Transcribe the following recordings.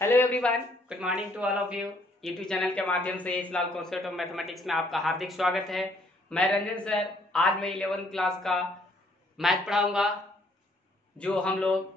Hello everyone, good morning to all of you. YouTube channel के माध्यम से H concept of mathematics में आपका हार्दिक स्वागत है। मैं रंजन सर। आज मैं 11th क्लास का मैथ पढ़ाऊंगा। जो हम लोग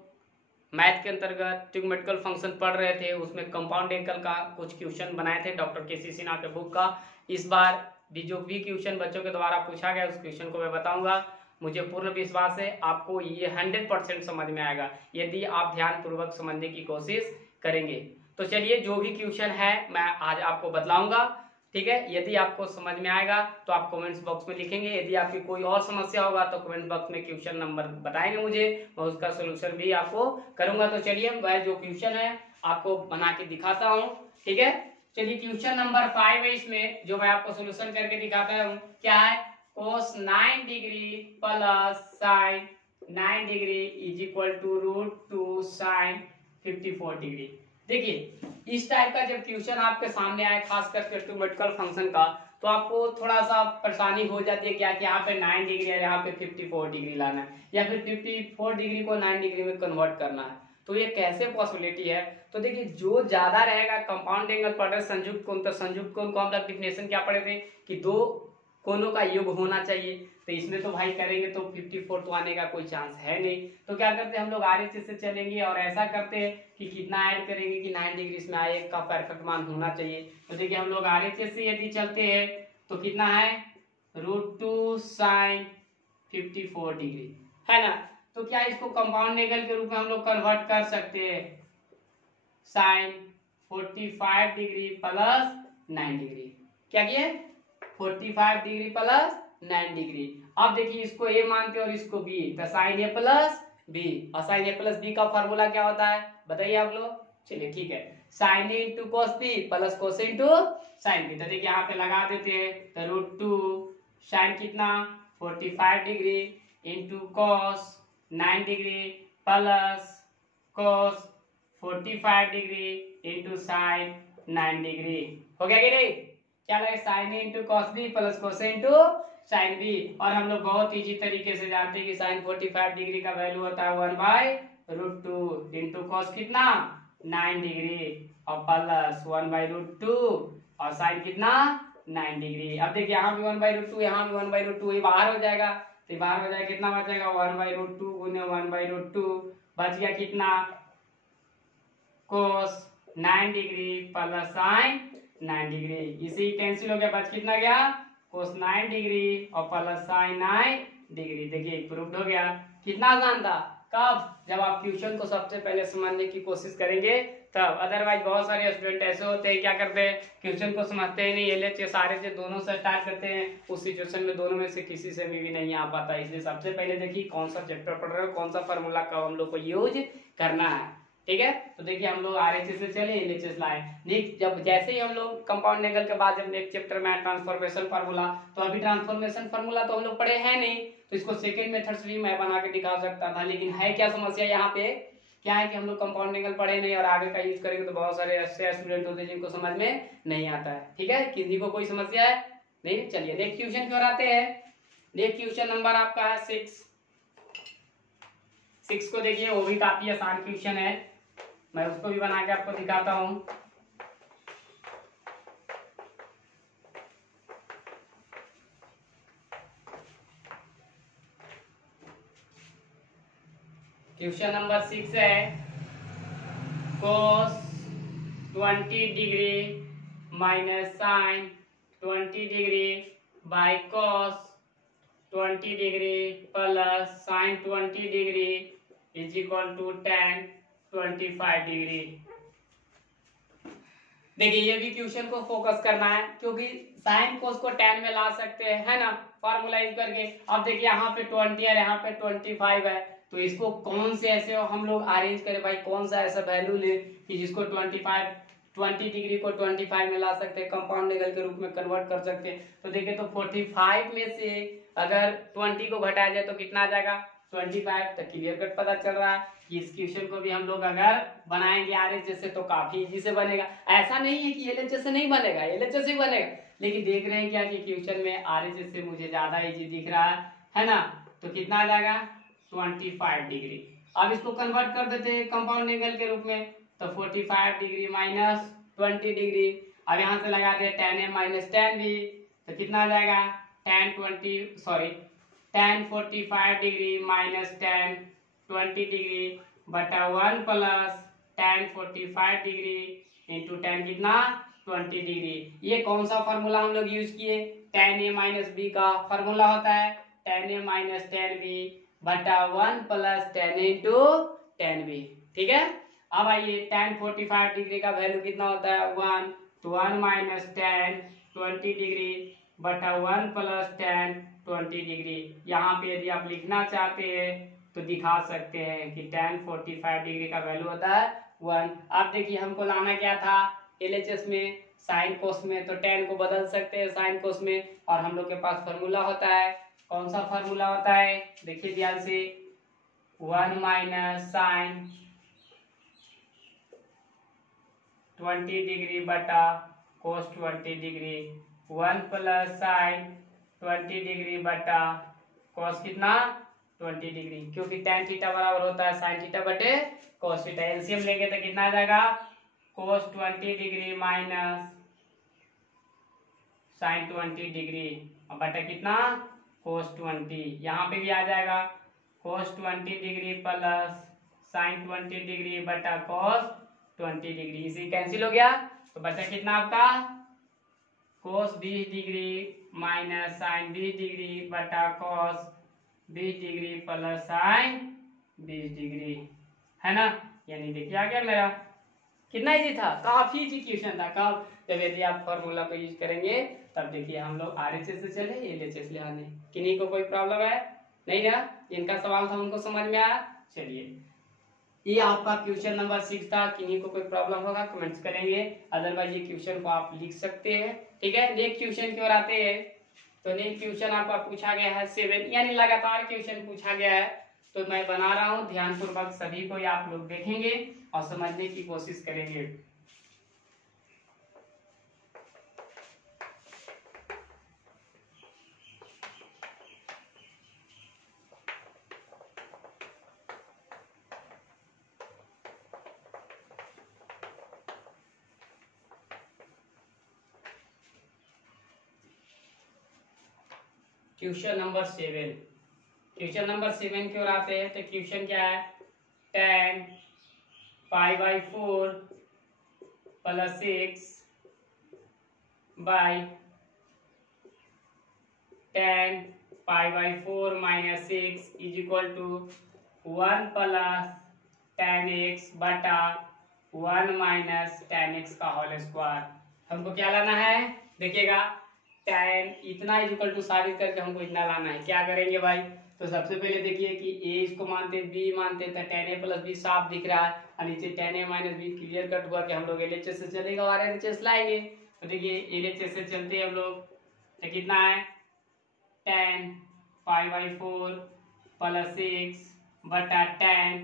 मैथ के अंतर्गत ट्रिग्नोमेट्रिकल फंक्शन पढ़ रहे थे, उसमें कंपाउंड एंगल का कुछ क्वेश्चन बनाए थे डॉक्टर के सी सिन्हा के बुक का। इस बार भी जो भी क्वेश्चन बच्चों के द्वारा पूछा गया उस क्वेश्चन को मैं बताऊंगा। मुझे पूर्ण विश्वास है आपको ये 100% समझ में आएगा यदि आप ध्यान पूर्वक समझने की कोशिश करेंगे। तो चलिए, जो भी क्वेश्चन है मैं आज आपको बतलाऊंगा, ठीक है। यदि आपको समझ में आएगा तो आप कमेंट्स बॉक्स में लिखेंगे। यदि आपकी कोई और समस्या होगा तो कमेंट बॉक्स में क्वेश्चन नंबर बताएंगे मुझे, मैं उसका सोल्यूशन भी आपको करूंगा। तो चलिए, मैं जो क्वेश्चन है आपको बना के दिखाता हूँ, ठीक है। चलिए, क्वेश्चन नंबर 5 है। इसमें जो मैं आपको सोल्यूशन करके दिखाता हूँ क्या है, cos 9 degree plus sine 9 degree is equal to √2 sine 54 degree. देखिए, इस टाइप का जब क्वेश्चन आपके सामने आए, खास करके ट्रिग्नोमेट्रिकल फंक्शन का, तो आपको थोड़ा सा परेशानी हो जाती है क्या कि यहाँ पे 9 डिग्री है, यहाँ पे 54 डिग्री लाना है, या फिर 54 डिग्री को 9 डिग्री में कन्वर्ट करना है। तो ये कैसे पॉसिबिलिटी है? तो देखिए, जो ज्यादा रहेगा कंपाउंड एंगल पढ़ रहे, संयुक्त कोण। तो संयुक्त कोण को हम लोग डिफिनेशन क्या पढ़े थे कि दो कोनों का योग होना चाहिए। तो इसमें तो भाई करेंगे तो 54 तो आने का कोई चांस है नहीं। तो क्या करते हैं हम लोग RHS से चलेंगे और ऐसा करते हैं कि कितना ऐड करेंगे कि 9 डिग्री इसमें आए का परफेक्ट मान होना चाहिए। तो देखिए, हम लोग RHS से यदि चलते हैं तो कितना है, √2 साइन 54 डिग्री, है ना। तो क्या इसको कंपाउंड एंगल के रूप में हम लोग कन्वर्ट कर सकते हैं, साइन 45 डिग्री प्लस 9 डिग्री। क्या किए, 45 डिग्री प्लस 9 डिग्री। अब देखिए, इसको ए मानते हैं और इसको बी, तो साइन ए प्लस बी। और साइन ए प्लस बी का फॉर्मूला क्या होता है बताइए आप लोग। चलिए ठीक है, sine A into cos B plus cos into sine B. तो देखिए यहाँ पे लगा देते हैं, तो √2 साइन कितना 45 degree into cos 9 degree plus cos 45 degree into sine 9 degree. हो गया कि नहीं? क्या लगे, sine A into cos B plus cos into sine B. और हम लोग बहुत इजी तरीके से जानते हैं कि साइन 45 डिग्री का वैल्यू होता है 1/√2 इंटू कॉस कितना 9 डिग्री और प्लस 1/√2 और साइन कितना 9 डिग्री। अब देखिए, यहाँ भी 1/√2, यहाँ भी 1/√2, ये बाहर हो जाएगा। तो बाहर हो जाएगा, कितना बचेगा 1/√2 गुने 1/√2, बच गया कितना कोस 9 डिग्री प्लस साइन 9 डिग्री। इसी कैंसिल हो गया, बच कितना गया कोस 9 डिग्री और प्लस साइन 9 डिग्री। देखिए, प्रूव्ड हो गया। कितना आसान था। कब? जब आप क्वेश्चन को सबसे पहले समझने की कोशिश करेंगे तब। अदरवाइज बहुत सारे स्टूडेंट ऐसे होते हैं, क्या करते हैं, क्वेश्चन को समझते ही नहीं, LHS RHS दोनों से स्टार्ट करते हैं, उस सिचुएशन में दोनों में से किसी से भी नहीं आ पाता। इसलिए सबसे पहले देखिए कौन सा चैप्टर पढ़ रहे हो, कौन सा फॉर्मूला का हम लोग को यूज करना है, ठीक है। तो देखिए, हम लोग RHS से चले, LHS लाए। नेक्स्ट जब जैसे ही हम लोग कंपाउंड एंगल के बाद जब नेक्स्ट चैप्टर में ट्रांसफॉर्मेशन फार्मूला, तो अभी ट्रांसफॉर्मेशन फार्मूला तो हम लोग पढ़े हैं नहीं, तो इसको सेकंड मेथड से भी मैं बना के दिखा सकता था। लेकिन है क्या समस्या यहाँ पे, क्या है कि हम लोग कंपाउंड एंगल पढ़े नहीं और आगे का यूज करेंगे तो बहुत सारे ऐसे स्टूडेंट होते हैं जिनको समझ में नहीं आता है, ठीक है। किसी को कोई समस्या है नहीं? चलिए नेक्स्ट क्वेश्चन की ओर आते हैं। नेक्स्ट क्वेश्चन नंबर आपका है 6 को देखिए, वो भी काफी आसान क्वेश्चन है, मैं उसको भी बना के आपको दिखाता हूं। क्वेश्चन नंबर 6 है, cos 20 degree minus sine 20 degree by cos 20 degree plus sine 20 degree is equal to tan 25 degree. देखिए, ये भी क्वेश्चन को फोकस करना है, क्योंकि साइन कोस को tan में ला सकते हैं, है ना, फॉर्मूला यूज करके। अब देखिए, यहाँ पे 20 है, यहाँ पे 25 है, तो इसको कौन से ऐसे हम लोग अरेंज करें भाई, कौन सा ऐसा वैल्यू ले कि जिसको 20 डिग्री को 25 में ला सकते हैं, कंपाउंड एंगल के रूप में कन्वर्ट कर सकते हैं। तो देखिए, तो 45 में से अगर 20 को घटाया जाए तो कितना आ जाएगा 25। तो क्लियर कट पता चल रहा है कि इस क्वेश्चन को भी हम लोग अगर बनाएंगे RHS से तो काफी इजी से बनेगा। ऐसा नहीं है कि LHS से नहीं बनेगा, LHS से बनेगा, लेकिन देख रहे हैं क्या कि क्वेश्चन में RHS से मुझे ज्यादा इजी दिख रहा है ना। तो कितना आ जाएगा 25 डिग्री। अब इसको कन्वर्ट कर देते हैं कंपाउंड एंगल के रूप में, तो 45 डिग्री माइनस 20 डिग्री। अब यहाँ से लगाते हैं tan a minus tan b, तो कितना आ जाएगा tan 45 degree minus tan 20 degree बटा 1 plus tan 45 degree into tan कितना 20 डिग्री। ये कौन सा फॉर्मूला हम लोग यूज किए, tan a माइनस बी का फॉर्मूला होता है tan a minus tan b बटा 1 plus tan a into tan b। ठीक है, अब आइए tan 45 डिग्री का वैल्यू कितना होता है 1, तो 1 माइनस tan 20 डिग्री बटा 1 प्लस tan 20 डिग्री। यहाँ पे यदि आप लिखना चाहते हैं तो दिखा सकते हैं कि tan 45 डिग्री का वैल्यू होता है 1। आप देखिए हमको लाना क्या था LHS में साइन कोस में, तो tan को बदल सकते हैं साइन कोस में, और हम लोग के पास फॉर्मूला होता है, कौन सा फॉर्मूला होता है देखिए ध्यान से, 1 माइनस साइन 20 डिग्री बटा कोस 20 डिग्री 1 प्लस साइन 20 डिग्री बटा कोस कितना 20 डिग्री, क्योंकि tan थीटा बराबर होता है साइन थीटा बटे कोस थीटा। एलसीएम लेंगे तो कितना आ जाएगा कोस 20 डिग्री माइनस साइन 20 डिग्री बटा कितना कोस 20। यहाँ पे भी आ जाएगा कोस 20 डिग्री प्लस साइन 20 डिग्री बटा कोस 20 डिग्री। इसी कैंसिल हो गया तो बचा कितना आपका कोस 20 डिग्री माइनस साइन 20 डिग्री बटा कोस 20 डिग्री प्लस साइन 20 डिग्री, है ना। यानी देखिए आ गया मेरा, कितना इजी था, काफी इजी क्वेश्चन था। कब, जब यदि आप फॉर्मूला को यूज करेंगे तब देखिए हम लोग RHS से चले LHS ले आने। किन्हीं को कोई प्रॉब्लम है नहीं ना, जिनका सवाल था उनको समझ में आया। चलिए ये आपका क्वेश्चन नंबर 6 था। किन्हीं को कोई प्रॉब्लम होगा कमेंट्स करेंगे, अदरवाइज ये क्वेश्चन को आप लिख सकते हैं। ठीक है, नेक्स्ट क्वेश्चन की ओर आते हैं। तो नेक्स्ट क्वेश्चन आपका पूछा गया है 7, यानी लगातार क्वेश्चन पूछा गया है, तो मैं बना रहा हूं ध्यानपूर्वक, सभी को आप लोग देखेंगे और समझने की कोशिश करेंगे। क्वेश्चन नंबर 7, क्वेश्चन नंबर 7 की ओर आते हैं। तो क्वेश्चन क्या है, tan π/4 plus 6 by tan π/4 minus 6 is equal to 1 plus tan x बटा 1 माइनस tan x का होल स्क्वायर। हमको क्या लाना है देखिएगा, tan इतना इज इक्वल टू साबित करके हमको इतना लाना है। क्या करेंगे भाई, तो सबसे पहले देखिए कि a इसको मानते हैं, b मानते हैं, तो tan a प्लस b साफ दिख रहा है, और नीचे tan a minus b clear cut हुआ कि हम लोग LHS से चलेगा और RHS लाएंगे। तो देखिए LHS से चलते हैं हम लोग, तो कितना है tan π/4 प्लस 6 बटा tan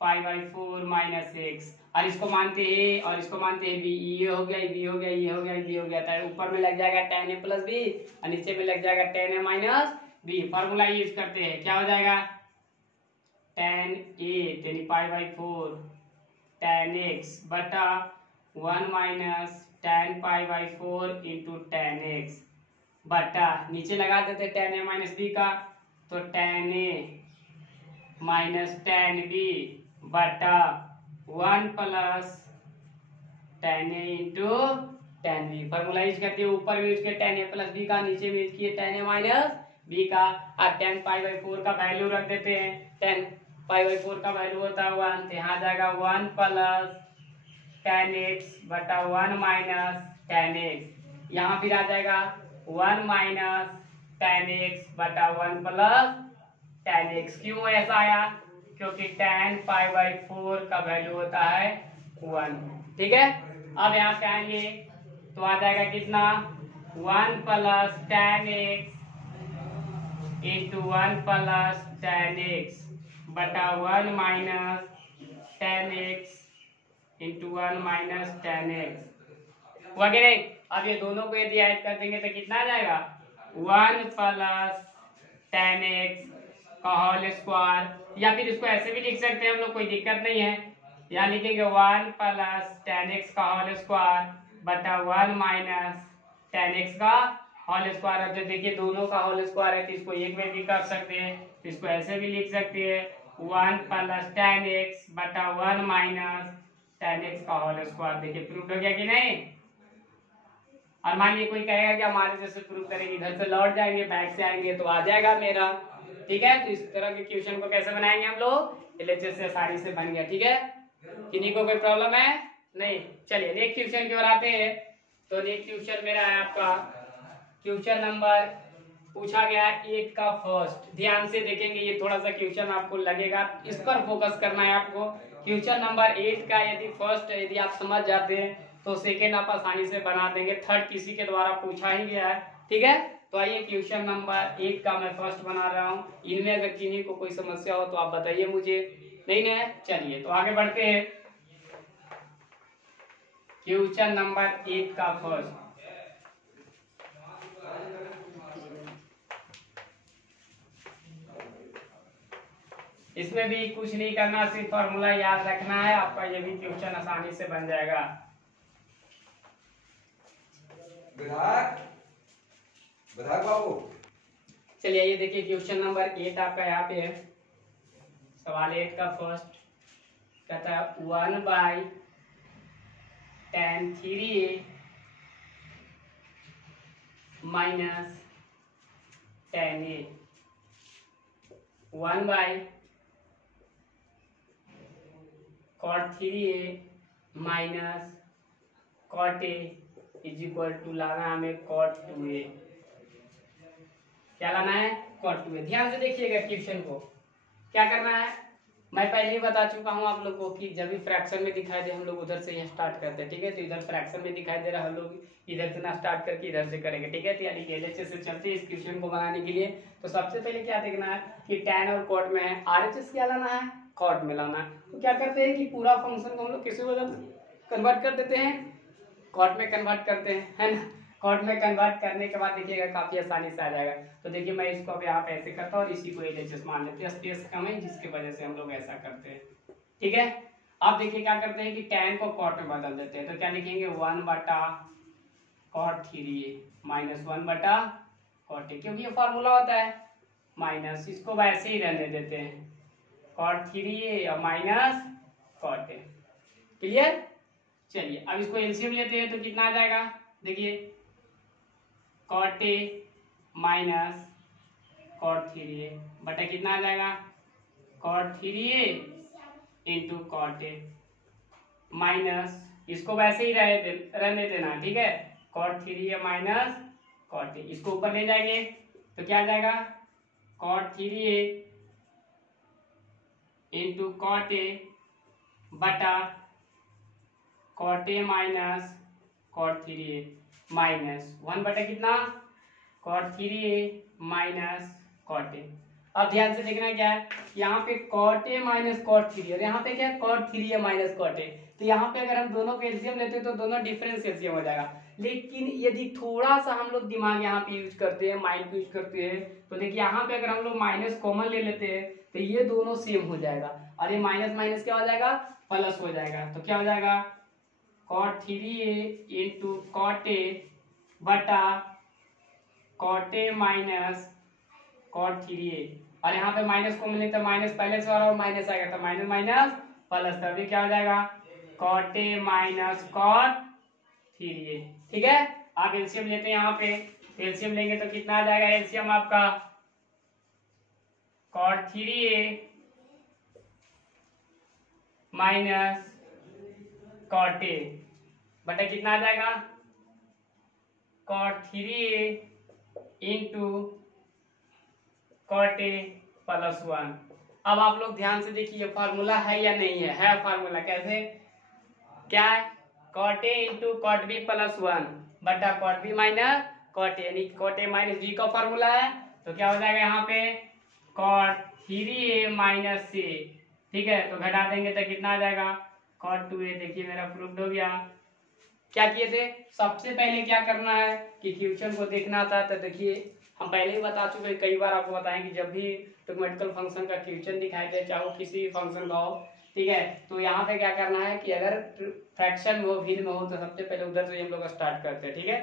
π/4 माइनस 6, और इसको मानते हैं और इसको मानते हैं b, ये हो गया, b हो गया, ये हो गया, b हो गया, तो ऊपर में लग जाएगा tan a प्लस b और नीचे में लग जाएगा tan a minus b। Formula use करते हैं, क्या हो जाएगा tan a यानी π/4 tan x बटा 1 minus tan π/4 into tan x बटा नीचे लगा देते tan a माइनस b का, तो tan a minus tan b बटा 1 plus tan a into tan b। Formula use करते हैं, ऊपर में यूज किया tan a प्लस b का, नीचे में यूज किए tan a माइनस b का, और tan π/4 का वैल्यू रख देते हैं। tan π/4 का वैल्यू होता है 1, तो यहाँ आ जाएगा 1 प्लस tan x बटा 1 माइनस tan x। यहाँ फिर आ जाएगा 1 माइनस tan x बटा 1 प्लस tan x। क्यों ऐसा आया, क्योंकि tan π/4 का वैल्यू होता है 1। ठीक है, अब यहाँ से आएंगे तो आ जाएगा कितना 1 plus tan x into 1 plus tan x बटा 1 minus tan x into 1 minus tan x हुआ कि नहीं। अब ये दोनों को यदि ऐड कर देंगे तो कितना आ जाएगा 1 प्लस tan x का होल स्क्वायर, या फिर इसको ऐसे भी लिख सकते हैं हम लोग, कोई दिक्कत नहीं है, यहाँ लिखेंगे 1 प्लस tan x का होल स्क्वायर बटा 1 माइनस tan x का होल स्क्वायर। अब जब देखिए दोनों का होल स्क्वायर है तो इसको एक में भी कर सकते हैं, तो इसको ऐसे भी लिख सकते हैं 1 प्लस tan x बटा 1 माइनस tan x का होल स्क्वायर। देखिए प्रूफ हो गया कि नहीं। और मान लीजिए कोई कहेगा कि हमारे जैसे प्रूफ करेंगे, इधर से लौट जाएंगे, बैक से आएंगे तो आ जाएगा मेरा। ठीक है, तो इस तरह के क्वेश्चन को कैसे बनाएंगे हम लोग, एलएचएस से आसानी से बन गया। ठीक है, किन्हीं को कोई प्रॉब्लम है नहीं। चलिए नेक्स्ट क्वेश्चन की ओर आते हैं। तो नेक्स्ट क्वेश्चन मेरा है आपका क्वेश्चन नंबर पूछा गया 8 का फर्स्ट। ध्यान से देखेंगे, ये थोड़ा सा क्वेश्चन आपको लगेगा, इस पर फोकस करना है आपको। क्वेश्चन नंबर 8 का यदि फर्स्ट यदि आप समझ जाते हैं तो सेकेंड आप आसानी से बना देंगे, थर्ड किसी के द्वारा पूछा ही गया है। ठीक है, तो आइए क्वेश्चन नंबर 8 का मैं फर्स्ट बना रहा हूँ। इनमें अगर किन्हीं को कोई समस्या हो तो आप बताइए मुझे, नहीं ना। चलिए तो आगे बढ़ते हैं। क्वेश्चन नंबर 8 का फर्स्ट, इसमें भी कुछ नहीं करना, सिर्फ फॉर्मूला याद रखना है, आपका ये भी क्वेश्चन आसानी से बन जाएगा। बाबू चलिए ये देखिए क्वेश्चन नंबर 8 आपका यहाँ पे है। सवाल 8 का फर्स्ट कहता है 1 by tan 3a minus tan a, 1 by cot 3a minus cot a is equal to लाना हमें cot 2a। क्या लाना है, cot 2a। ध्यान से देखिएगा क्वेश्चन को, क्या करना है मैं पहले ही बता चुका हूं आप लोगों को कि जब भी फ्रैक्शन में दिखाई दे हम लोग उधर से ही स्टार्ट करते हैं। ठीक है, तो इधर फ्रैक्शन में दिखाई दे रहा है, हम लोग इधर से ना स्टार्ट करके इधर से करेंगे। ठीक है, तो यानी एलएचएस से चलते हैं इस क्वेश्चन को बनाने के लिए। तो सबसे पहले क्या देखना है कि tan और cot में है, आरएचएस क्या लाना है, cot में लाना है। तो क्या करते हैं कि पूरा फंक्शन को हम लोग किसी वजह से कन्वर्ट कर देते हैं, cot में कन्वर्ट करते हैं, है ना। cot में कन्वर्ट करने के बाद देखिएगा काफी आसानी से आ जाएगा। तो देखिए मैं इसको अब यहाँ पे ऐसे करता हूँ और इसी को एलएचएस मान लेते हैं, स्पेस कम है जिसकी वजह से हम लोग ऐसा करते हैं। ठीक है, अब देखिए क्या करते हैं कि tan को cot में बदल देते हैं। तो क्या लिखेंगे 1 बटा cot 3a माइनस 1 बटा cot a, क्योंकि ये फॉर्मूला होता है माइनस, इसको वैसे ही रहने देते हैं cot 3a और माइनस cot a। क्लियर। चलिए अब इसको एलसीएम लेते हैं तो कितना आ जाएगा, देखिए cot a minus cot 3a बटा कितना आ जाएगा cot 3a into cot a minus, इसको वैसे ही रहने देना। ठीक है, cot 3a minus cot a, इसको ऊपर ले जाएंगे तो क्या आ जाएगा cot 3a into cot a बटा cot a minus cot 3a minus 1 बटा कितना cot 3a minus cot a। अब ध्यान से देखना क्या है, यहाँ पे cot a माइनस cot 3 और यहाँ पे क्या है cot 3a minus cot a। तो यहाँ पे अगर हम दोनों पे एलसीएम लेते हैं तो दोनों डिफरेंस एलसीएम हो जाएगा। लेकिन यदि थोड़ा सा हम लोग दिमाग यहाँ पे यूज करते हैं, माइंड यूज करते हैं, तो देखिए यहाँ पे अगर हम लोग माइनस कॉमन ले लेते हैं तो ये दोनों सेम हो जाएगा और ये माइनस माइनस क्या हो जाएगा, प्लस हो जाएगा। तो क्या हो जाएगा cot 3a into cot a बटा cot a minus cot 3a, और यहाँ पे माइनस को मिले तो माइनस पहले से और माइनस आएगा तो माइनस माइनस प्लस, तभी क्या हो जाएगा cot a minus cot 3a। ठीक है, आप एलसीएम लेते हैं, यहाँ पे एलसीएम लेंगे तो कितना आ जाएगा एलसीएम आपका cot 3a minus cot a बटा कितना आ जाएगा cot 3a into cot a plus 1। अब आप लोग ध्यान से देखिए फार्मूला है या नहीं है फार्मूला। कैसे, क्या है cot a into cot b plus 1 बटा cot b minus cot a, यानी cot a माइनस b का फार्मूला है। तो क्या हो जाएगा यहाँ पे cot 3a माइनस c। ठीक है, तो घटा देंगे तो कितना आ जाएगा cot 2a। देखिए मेरा प्रूफ हो गया। क्या किए थे, सबसे पहले क्या करना है कि क्वेश्चन को देखना था। तो देखिए हम पहले ही बता चुके हैं, कई बार आपको बताएं कि जब भी ट्रिग्नोमेट्रिकल फंक्शन का क्वेश्चन दिखाया जाए, चाहे वो किसी भी फंक्शन का हो, ठीक है। तो यहाँ पे क्या करना है कि अगर फ्रैक्शन में हो, भिन्न में हो, तो सबसे पहले उधर से हम लोग स्टार्ट करते हैं, ठीक है।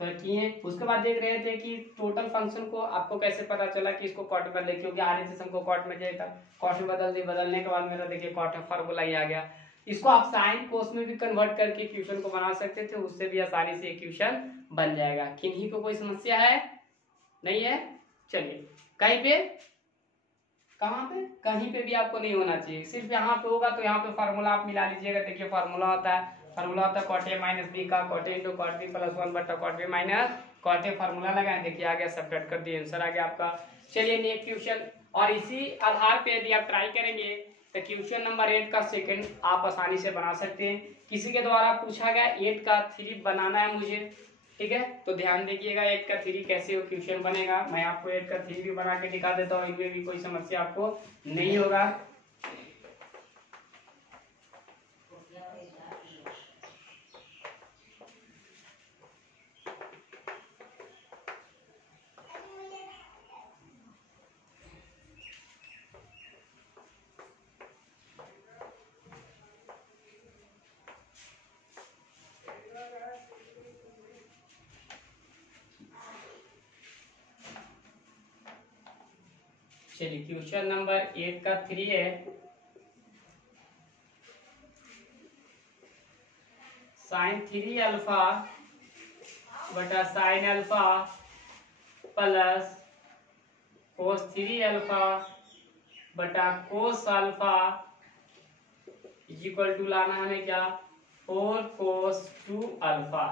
तो किए, उसके बाद देख रहे थे कि टोटल फंक्शन को आपको कैसे पता चला कि इसको कॉट में बदले, क्योंकि RHS हमको कॉट में चाहिए था, कॉट में बदल दिए, बदलने के बाद मेरा देखिए कॉट फार्मूला ही आ गया। इसको आप साइन कोस में भी कन्वर्ट करके इक्वेशन को बना सकते थे, उससे भी आसानी से इक्वेशन बन जाएगा। किन्हीं को कोई समस्या है? नहीं है? चलिए, कहीं पे, कहाँ पे, कहीं पे भी आपको नहीं होना चाहिए, सिर्फ यहाँ पे होगा। तो यहाँ पे फार्मूला आप मिला लीजिएगा। देखिए फार्मूला होता है कॉट ए माइनस बी का cot A into cot B plus 1 बटा cot B minus cot A. Formula लगाए, देखिए आ गया, सब्ट्रैक्ट कर दिए, आंसर आ गया आपका। चलिए नेक्स्ट क्वेश्चन, और इसी आधार पे यदि आप ट्राई करेंगे तो क्वेश्चन नंबर 8 का सेकंड आप आसानी से बना सकते हैं। किसी के द्वारा पूछा गया 8 का 3 बनाना है मुझे, ठीक है। तो ध्यान देखिएगा 8 का 3 कैसे वो क्वेश्चन बनेगा। मैं आपको 8 का 3 भी बना के दिखा देता हूँ, इनमें भी कोई समस्या आपको नहीं होगा। चलिए क्वेश्चन नंबर 8 का 3 है, साइन 3 अल्फा बटा sine alpha plus cos 3 alpha बटा कोस अल्फा इक्वल टू लाना हमें क्या, 4 कोस 2 अल्फा।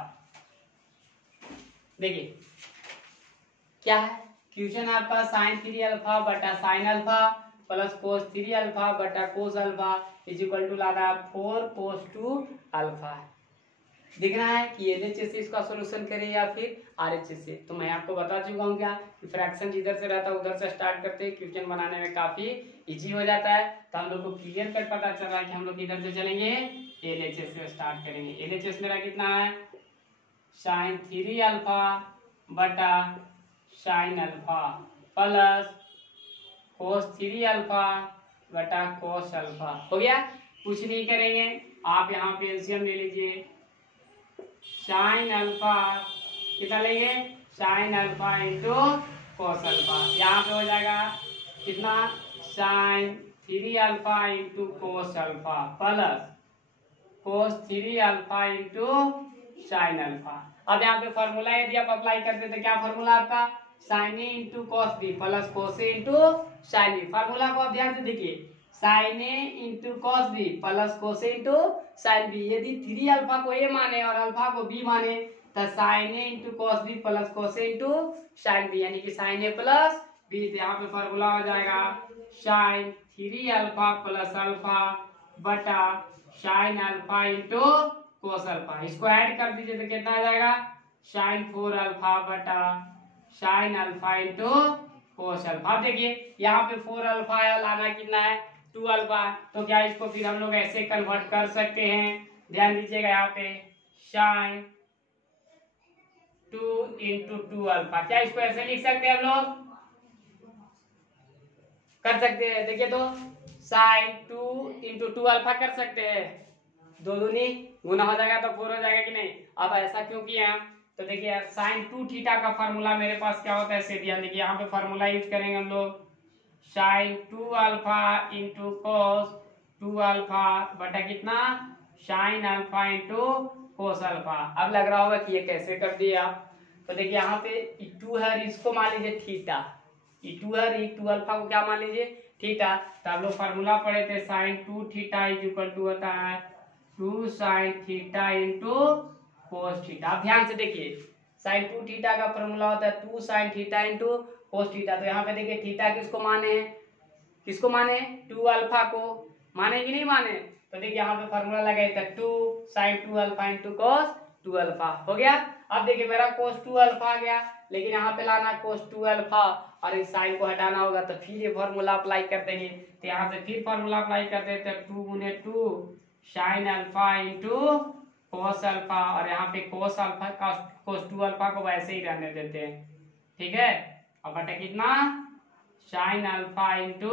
देखिए क्या है क्वेश्चन आपका, साइन 3 अल्फा बटा sine alpha plus cos 3 alpha बटा कोस अल्फा इक्वल टू लाना 4 कोस 2 अल्फा। देखना है कि LHS से इसका सॉल्यूशन करें या फिर RHS से। तो मैं आपको बता चुका हूँ क्या कि फ्रैक्शन जिधर से रहता है उधर से स्टार्ट करते हैं, क्वेश्चन बनाने में काफी इजी हो जाता है। तो हम लोग को क्लियर कट पता चल रहा है कि हम लोग किधर से चलेंगे, LHS से स्टार्ट करेंगे। LHS मेरा कितना है, साइन 3 अल्फा बटा sine alpha plus cos 3 alpha बटा कोस अल्फा। हो गया, कुछ नहीं करेंगे, आप यहाँ पे एलसीएम ले लीजिए। साइन अल्फा कितना लेंगे, sine alpha into cos alpha, यहाँ पे हो जाएगा कितना, sine 3 alpha into cos alpha plus cos 3 alpha into sine alpha. अब यहाँ पे फॉर्मूला यदि आप अप्लाई करते तो क्या फॉर्मूला आपका, sine A into cos B plus cos A into sine B. Formula को आप ध्यान से देखिए, sine A into cos B plus cos A into sine B. यदि 3 अल्फा को ए माने और अल्फा को बी माने तो sine A into cos B plus cos A into sine B, यानी कि साइन ए प्लस बी। यहाँ पे फॉर्मूला हो जाएगा साइन 3 अल्फा प्लस अल्फा बटा sign alpha into cos alpha. इसको ऐड कर दीजिए तो कितना आ जाएगा, साइन 4 अल्फा बटा sign alpha into cos alpha. देखिए यहाँ पे 4 अल्फा है, लाना कितना है 2 अल्फा। तो क्या इसको फिर हम लोग ऐसे कन्वर्ट कर सकते हैं, ध्यान दीजिएगा यहाँ पे साइन 2 इंटू 2 अल्फा, क्या इसको ऐसे लिख सकते हैं हम लोग, कर सकते हैं। देखिए तो साइन 2 इंटू 2 अल्फा कर सकते हैं, दो दूनी गुना हो जाएगा तो 4 हो जाएगा कि नहीं। अब ऐसा क्यों किया हम, तो देखिए साइन 2 थीटा का फार्मूला मेरे पास क्या होता है, सीधा देखिए यहाँ पे फार्मूला यूज करेंगे हम लोग, sine 2 alpha into cos 2 alpha बटा कितना, sine alpha into cos alpha. अब लग रहा होगा कि ये कैसे कर दिए आप, तो देखिए यहाँ पे 2 है, इसको मान लीजिए थीटा, 2 है, 2 अल्फा को क्या मान लीजिए थीटा। तो आप लोग फार्मूला पढ़े थे, sine 2 theta is equal to होता है 2 sine theta into cos theta. आप ध्यान से देखिए, साइन 2 थीटा का फॉर्मूला होता है 2 sine theta into cos theta. तो यहाँ पे देखिए थीटा किसको माने हैं, किसको माने, 2 अल्फा को माने कि नहीं माने। तो देखिए यहाँ पे फॉर्मूला लगाए था 2 sine 2 alpha into cos 2 alpha, हो गया। अब देखिए मेरा कोस 2 अल्फा आ गया, लेकिन यहाँ पे लाना कोस 2 अल्फा और इस साइन को हटाना होगा, तो फिर ये फॉर्मूला अप्लाई कर देंगे। तो यहाँ से फिर फॉर्मूला अप्लाई कर देते हैं, 2 गुने 2 sign alpha into cos alpha, और यहाँ पे कोस अल्फा का कोस 2 अल्फा को वैसे ही रहने देते हैं, ठीक है। और बटा कितना, sine alpha into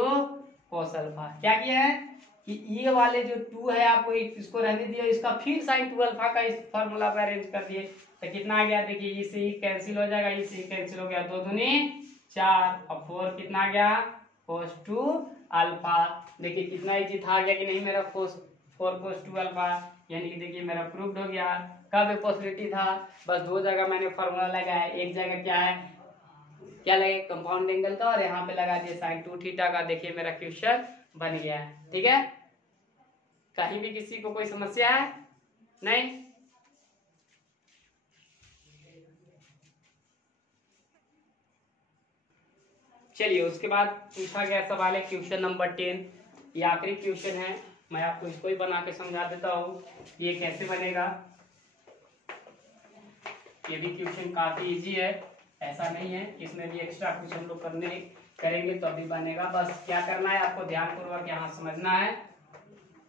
cos alpha. क्या किया है, कि ये वाले जो 2 है आपको इसको रहने दिया, इसका फिर साइन 2 अल्फा का इस फॉर्मूला पर अरेंज कर दिए तो कितना आ गया, देखिए इससे ही कैंसिल हो जाएगा, इससे कैंसिल हो गया, 2 दूनी 4 और 4 कितना आ गया cos 2 अल्फा। देखिए कितना इजी था, आ गया कि नहीं मेरा 4 cos 2 अल्फा, यानी कि देखिए मेरा प्रूव्ड हो गया। कब ये पॉसिबिलिटी था, बस 2 जगह मैंने फॉर्मूला लगाया, एक जगह क्या है, क्या लगे कंपाउंड एंगल का, और यहाँ पे लगा दिया साइन 2 थीटा का। देखिए मेरा क्वेश्चन बन गया है। ठीक है, कहीं भी किसी को कोई समस्या है नहीं? चलिए उसके बाद पूछा गया सवाल है क्वेश्चन नंबर 10, ये आखिरी क्वेश्चन है, मैं आपको इसको ही बना के समझा देता हूँ ये कैसे बनेगा। ये भी क्वेश्चन काफी इजी है, ऐसा नहीं है, इसमें भी एक्स्ट्रा कुछ हम लोग करेंगे तो अभी बनेगा। बस क्या करना है आपको ध्यानपूर्वक यहाँ समझना है,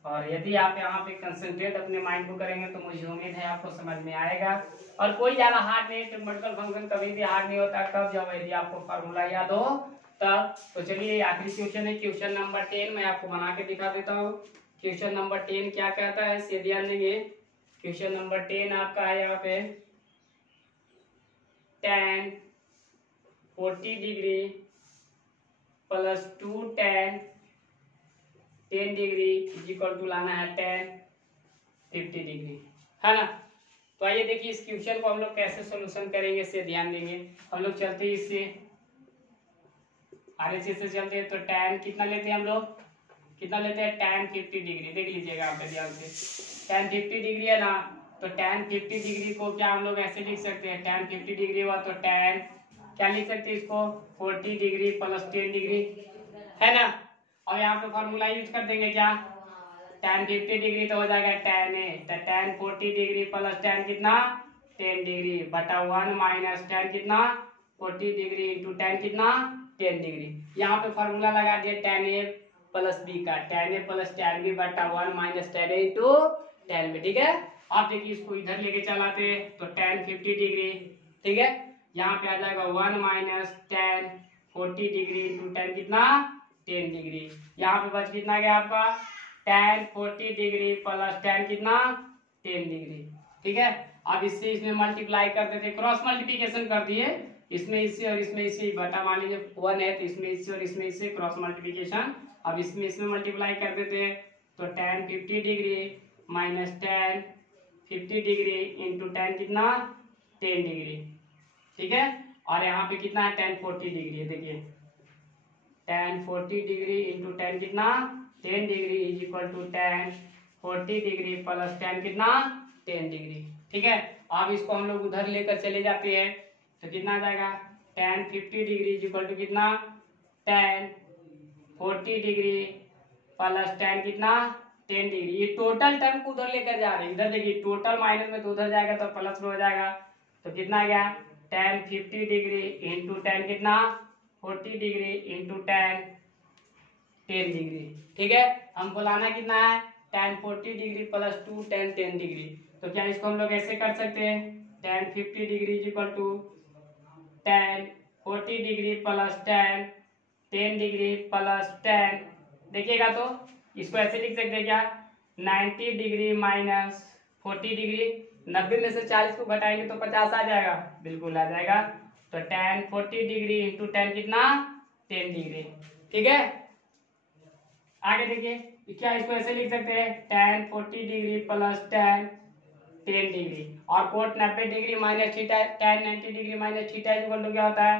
और यदि आप यहाँ पे कंसंट्रेट अपने माइंड को करेंगे तो मुझे उम्मीद है आपको समझ में आएगा। और कोई ज्यादा हार्ड नहीं, ट्रिग्नोमेट्रिकल फंक्शन कभी भी हार्ड नहीं होता, कब जब यदि आपको फार्मूला याद हो तब। तो चलिए आखिरी क्वेश्चन है क्वेश्चन नंबर 10, मैं आपको बना के दिखा देता हूँ। क्वेश्चन नंबर 10 क्या कहता है इसे ध्यान देंगे। क्वेश्चन नंबर 10 आपका है यहाँ पे tan 40 degree plus 2 tan 10 degree is equal to लाना है tan 50 डिग्री, है ना। तो आइए देखिए इस क्वेश्चन को हम लोग कैसे सॉल्यूशन करेंगे इससे ध्यान देंगे। हम लोग चलते हैं इससे RHS से चलते हैं, तो tan कितना लेते हैं हम लोग, कितना लेते हैं tan 50 डिग्री। देख लीजिएगा आप ध्यान से, tan 50 डिग्री है ना, तो tan 50 डिग्री को क्या हम लोग ऐसे लिख सकते हैं, tan 50 डिग्री हुआ तो tan क्या लिख सकते हैं इसको 40 डिग्री प्लस 10 डिग्री, है ना। और यहाँ पे फॉर्मूला यूज कर देंगे क्या, tan 50 डिग्री तो हो जाएगा tan a, तो tan 40 डिग्री प्लस tan कितना 10 डिग्री बटा 1 माइनस tan कितना 40 डिग्री इंटू tan कितना 10 डिग्री। यहाँ पे फॉर्मूला लगा दिया tan a प्लस b का, tan a plus tan b बटा 1 minus tan a into tan b। ठीक है, आप देखिए इसको इधर लेके चलाते हैं तो tan 50 डिग्री, ठीक है, यहाँ पे आ जाएगा 1 minus tan 40 degree into tan कितना 10 डिग्री। यहाँ पे बच कितना गया आपका tan 40 डिग्री प्लस tan कितना 10 डिग्री। ठीक है, अब इससे इसमें मल्टीप्लाई कर देते, क्रॉस मल्टीप्लिकेशन कर दिए, इसमें इससे और इसमें इससे बटा, मान लीजिए 1 है तो इसमें इससे और इसमें इससे क्रॉस मल्टीप्लिकेशन, अब इसमें इसमें मल्टीप्लाई कर देते हैं तो tan 50 degree minus tan 50 degree into tan कितना 10 डिग्री। ठीक है, और यहाँ पे कितना है tan 40 डिग्री, देखिए tan 40 डिग्री इंटू tan कितना 10 degree is equal to tan 40 degree plus tan कितना 10 डिग्री। ठीक है, अब इसको हम लोग उधर लेकर चले जाते हैं तो कितना आ जाएगा tan 50 degree is equal to कितना tan 40 डिग्री प्लस tan कितना 10 डिग्री। ये टोटल टर्म को उधर लेकर जा रहे हैं, इधर देखिए टोटल माइनस में तो उधर जाएगा तो प्लस में हो जाएगा, तो कितना आ गया tan 50 डिग्री इंटू tan कितना 40 डिग्री इंटू tan 10 डिग्री। ठीक है, हमको लाना कितना है tan 40 degree plus 2 tan 10 degree, तो क्या इसको हम लोग ऐसे कर सकते हैं tan 50 degree equal to tan 40 degree plus tan 10 degree plus tan, देखिएगा तो इसको ऐसे लिख सकते हैं क्या 90 डिग्री माइनस 40 डिग्री, 90 में से 40 को घटाएंगे तो 50 आ जाएगा, बिल्कुल आ जाएगा, तो tan 40 डिग्री इंटू tan कितना 10 डिग्री। ठीक है, आगे देखिए क्या इसको ऐसे लिख सकते हैं tan 40 degree plus tan 10 degree, और cot 90 degree minus theta tan 90 degree minus theta equal to क्या होता है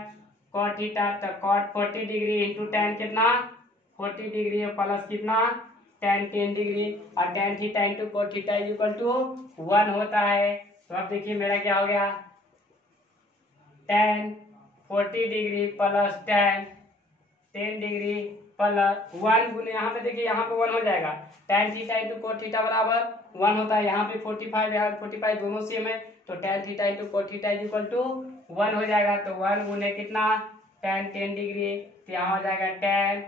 cot थीटा, तो cot 40 डिग्री इंटू tan कितना 40 डिग्री प्लस कितना tan 10 डिग्री, और tan theta into cot theta equal to 1 होता है। तो अब देखिए मेरा क्या हो गया tan 40 degree plus tan 10 degree plus 1 गुने, यहाँ पे देखिए यहाँ पे 1 हो जाएगा, tan theta into cot theta बराबर 1 होता है, यहाँ पे 45 यहाँ 45 दोनों सेम है, तो tan theta into cot theta equal to 1 हो जाएगा, तो 1 गुने कितना tan 10 डिग्री, तो यहाँ हो जाएगा tan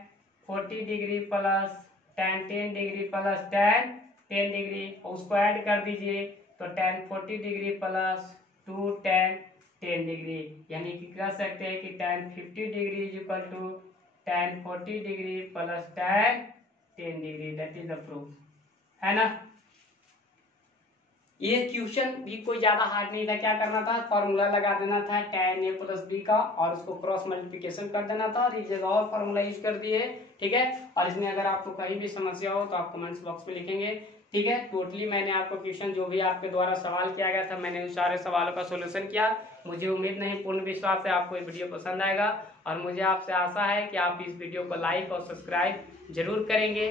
40 degree plus tan 10 degree plus tan 10 degree, उसको ऐड कर दीजिए तो tan 40 degree plus 2 tan 10 degree, यानी कि कह सकते हैं कि tan 50 degree is equal to tan 40 degree plus tan 10 degree, that is the proof, है ना। ये क्वेश्चन भी कोई ज्यादा हार्ड नहीं था। क्या करना था, फॉर्मूला लगा देना था tan a प्लस b का और उसको क्रॉस मल्टीप्लिकेशन कर देना था और एक जगह और फॉर्मूला यूज कर दिए, ठीक है। और इसमें अगर आपको कहीं भी समस्या हो तो आप कमेंट्स बॉक्स में लिखेंगे, ठीक है। टोटली मैंने आपको क्वेश्चन जो भी आपके द्वारा सवाल किया गया था, मैंने उन सारे सवालों का सोल्यूशन किया। मुझे उम्मीद नहीं, पूर्ण विश्वास है आपको ये वीडियो पसंद आएगा और मुझे आपसे आशा है कि आप इस वीडियो को लाइक और सब्सक्राइब जरूर करेंगे।